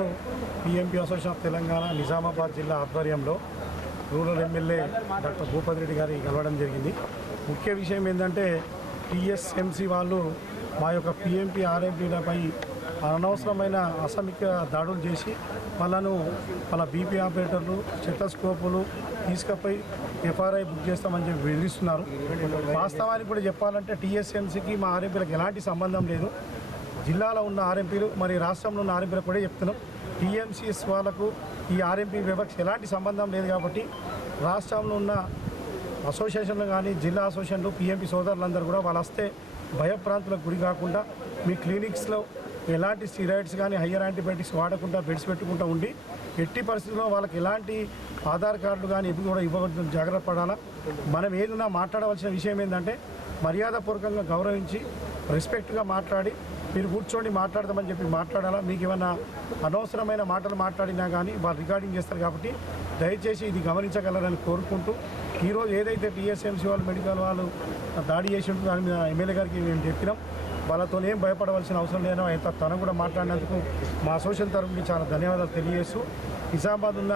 ఈరోజు PMP association of Telangana Nizamabad జిల్లా ఆధ్వర్యంలో rural MLA doctor Bhupathi Reddy గారి కలవడం జరిగింది. ముఖ్య విషయం ఏంటంటే టీఎస్ఎంసీ వాళ్ళు మా యొక్క పిఎంపి ఆర్ఎంపీలపై అనవసరమైన అసమిక దాడులు చేసి వాళ్ళ బీపీ ఆపరేటర్లు స్టెథోస్కోపులు తీసుకుపోయి ఎఫ్ఆర్ఐ బుక్ చేస్తామని చెప్పి బెదిరిస్తున్నారు. వాస్తవానికి కూడా చెప్పాలంటే టీఎస్ఎంసీకి మా ఆర్ఎంపీలకు ఎలాంటి సంబంధం లేదు. జిల్లాలో ఉన్న ఆర్ఎంపీలు మరి రాష్ట్రంలో ఉన్న ఆర్ఎంపీలకు కూడా చెప్తున్నాం, టీఎంసీఎస్ వాళ్ళకు ఈ ఆర్ఎంపీ విభాగం ఎలాంటి సంబంధం లేదు. కాబట్టి రాష్ట్రంలో ఉన్న అసోసియేషన్లు కానీ జిల్లా అసోసియేషన్లు పిఎంపీ సోదరులందరూ కూడా వాళ్ళు వస్తే భయప్రాంతులకు గురి కాకుండా మీ క్లినిక్స్లో ఎలాంటి స్టీరాయిడ్స్ కానీ హయ్యర్ యాంటీబయాటిక్స్ వాడకుండా బెడ్స్ పెట్టుకుంటూ ఉండి ఎట్టి పరిస్థితుల్లో వాళ్ళకి ఎలాంటి ఆధార్ కార్డులు కానీ ఇవి కూడా ఇవ్వకుండా జాగ్రత్త పడాలా. మనం ఏదైనా మాట్లాడవలసిన విషయం ఏంటంటే మర్యాదపూర్వకంగా గౌరవించి రెస్పెక్ట్గా మాట్లాడి మీరు కూర్చోండి మాట్లాడదామని చెప్పి మాట్లాడాలా. మీకు ఏమైనా అనవసరమైన మాటలు మాట్లాడినా కానీ వాళ్ళు రికార్డింగ్ చేస్తారు. కాబట్టి దయచేసి ఇది గమనించగలరని కోరుకుంటూ ఈరోజు ఏదైతే టీఎస్ఎంసీ వాళ్ళు మెడికల్ వాళ్ళు దాడి చేసి ఉంటుందో దాని మీద ఎమ్మెల్యే గారికి మేము చెప్పినాం. వాళ్ళతో ఏం భయపడవలసిన అవసరం లేదో తను కూడా మాట్లాడినందుకు మా అసోసియేషన్ తరఫు నుంచి చాలా ధన్యవాదాలు తెలియజేస్తూ నిజామాబాద్ ఉన్న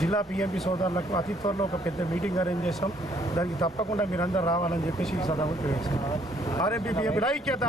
జిల్లా పిఎంపీ సోదరులకు అతి త్వరలో ఒక పెద్ద మీటింగ్ అరేంజ్ చేస్తాం. దానికి తప్పకుండా మీరందరూ రావాలని చెప్పేసి ఈ సందర్భంగా తెలియజేస్తాం. ఆర్ఎంపీ పిఎంపీ ఐక్యత.